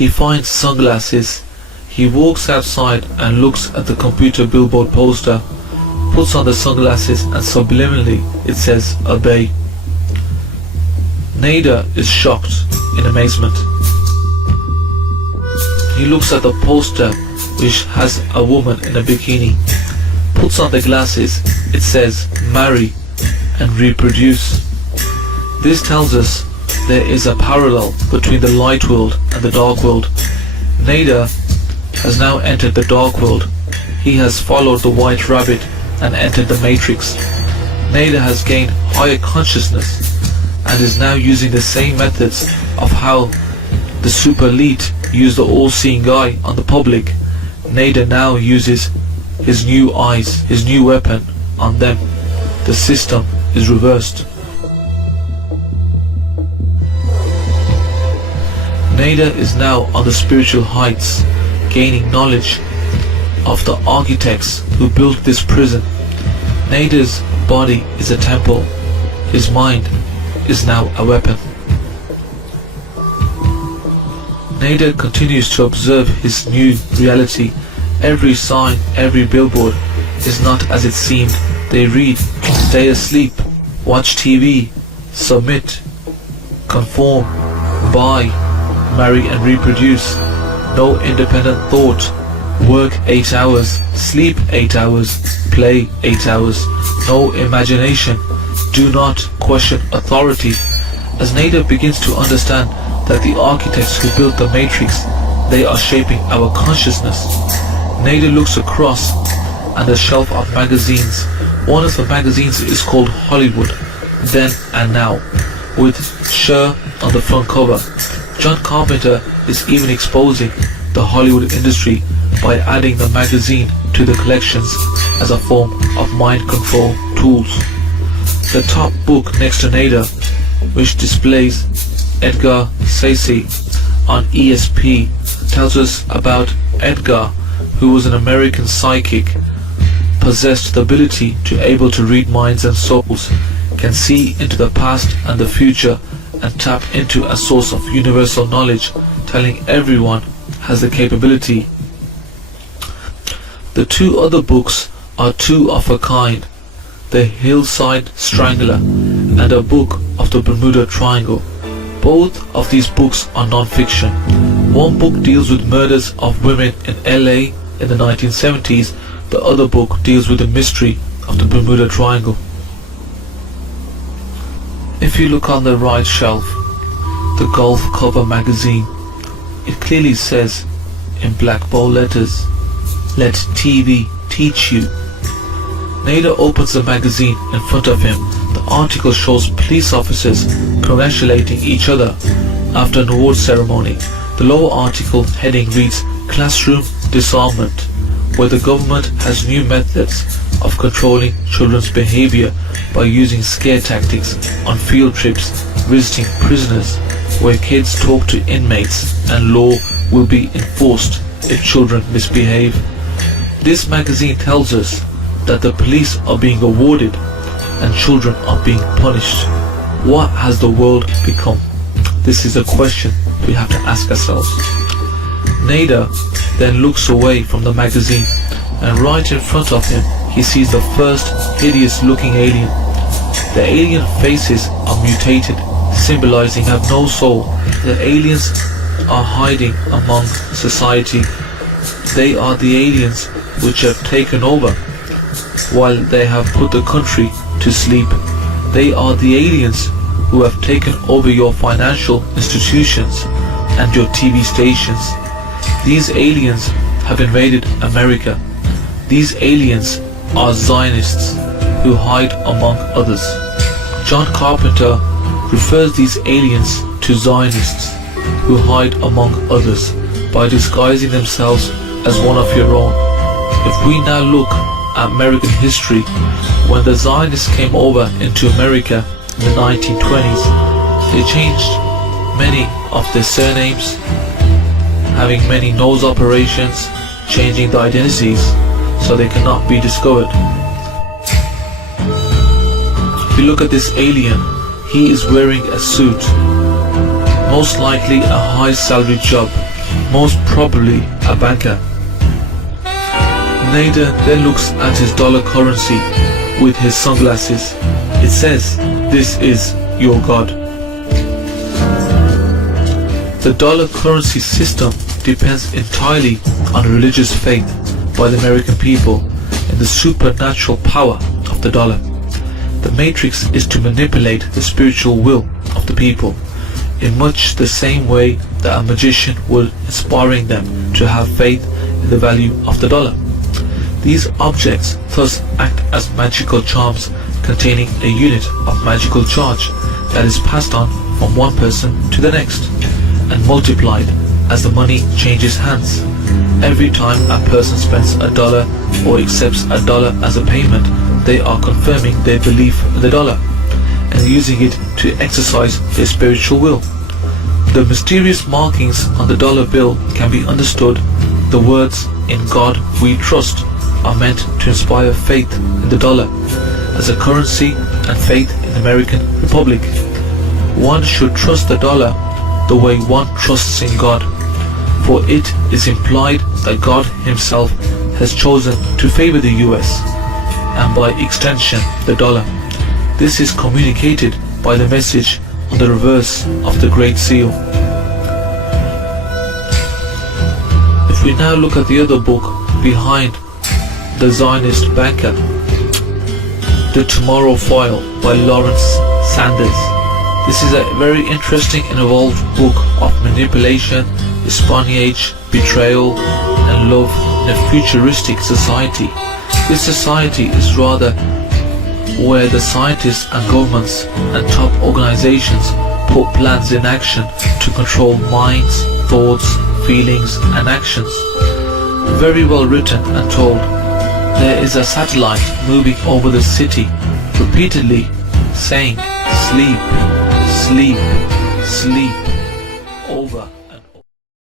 He finds sunglasses. He walks outside and looks at the computer billboard poster, puts on the sunglasses, and subliminally it says obey. Nader is shocked in amazement. He looks at the poster which has a woman in a bikini, puts on the glasses, it says marry and reproduce. This tells us there is a parallel between the light world and the dark world. Nader has now entered the dark world. He has followed the white rabbit and entered the matrix. Nader has gained higher consciousness and is now using the same methods of how the super elite use the all-seeing eye on the public. Nader now uses his new eyes, his new weapon, on them. The system is reversed. Nader is now on the spiritual heights, gaining knowledge of the architects who built this prison. Nader's body is a temple. His mind is now a weapon. Nader continues to observe his new reality. Every sign, every billboard is not as it seemed. They read, stay asleep, watch TV, submit, conform, buy, marry and reproduce. No independent thought. Work 8 hours, sleep 8 hours, play 8 hours. No imagination. Do not question authority. As Nader begins to understand that the architects who built the matrix, they are shaping our consciousness, Nader looks across at the shelf of magazines. One of the magazines is called Hollywood, Then and Now, with Cher on the front cover. John Carpenter is even exposing the Hollywood industry by adding the magazine to the collections as a form of mind control tools. The top book next to Nader, which displays Edgar Cayce on ESP, tells us about Edgar, who was an American psychic, possessed the ability to able to read minds and souls, can see into the past and the future, and tap into a source of universal knowledge, telling everyone has the capability. The two other books are two of a kind, The Hillside Strangler and a book of the Bermuda Triangle. Both of these books are non-fiction. One book deals with murders of women in LA in the 1970s. The other book deals with the mystery of the Bermuda Triangle. If you look on the right shelf, the Golf cover magazine, it clearly says in black bold letters, let TV teach you. Nader opens the magazine in front of him. The article shows police officers congratulating each other after an award ceremony. The lower article heading reads, Classroom Disarmament, where the government has new methods of controlling children's behavior by using scare tactics on field trips, visiting prisoners, where kids talk to inmates, and law will be enforced if children misbehave. This magazine tells us that the police are being awarded and children are being punished. What has the world become? This is a question we have to ask ourselves. Nader then looks away from the magazine, and right in front of him he sees the first hideous looking alien. The alien faces are mutated, symbolizing have no soul. The aliens are hiding among society. They are the aliens which have taken over while they have put the country to sleep. They are the aliens who have taken over your financial institutions and your TV stations. These aliens have invaded America. These aliens are Zionists who hide among others. John Carpenter refers these aliens to Zionists who hide among others by disguising themselves as one of your own. If we now look at American history, when the Zionists came over into America in the 1920s, they changed many of their surnames, having many nose operations, changing the identities so they cannot be discovered. If you look at this alien, he is wearing a suit, most likely a high salary job. most probably a banker. Nader then looks at his dollar currency with his sunglasses. It says, "This is your God." The dollar currency system depends entirely on religious faith by the American people and the supernatural power of the dollar. The matrix is to manipulate the spiritual will of the people in much the same way that a magician would, inspiring them to have faith in the value of the dollar. These objects thus act as magical charms containing a unit of magical charge that is passed on from one person to the next and multiplied as the money changes hands. Every time a person spends a dollar or accepts a dollar as a payment, they are confirming their belief in the dollar and using it to exercise their spiritual will. The mysterious markings on the dollar bill can be understood. The words "In God we trust" are meant to inspire faith in the dollar as a currency and faith in the American Republic. One should trust the dollar the way one trusts in God, for it is implied that God himself has chosen to favor the US and by extension the dollar. This is communicated by the message on the reverse of the Great Seal. If we now look at the other book behind the Zionist Banker, The Tomorrow File by Lawrence Sanders. This is a very interesting and involved book of manipulation, espionage, betrayal and love in a futuristic society. This society is rather where the scientists and governments and top organizations put plans in action to control minds, thoughts, feelings and actions. Very well written and told. There is a satellite moving over the city, repeatedly saying, "Sleep, sleep, sleep."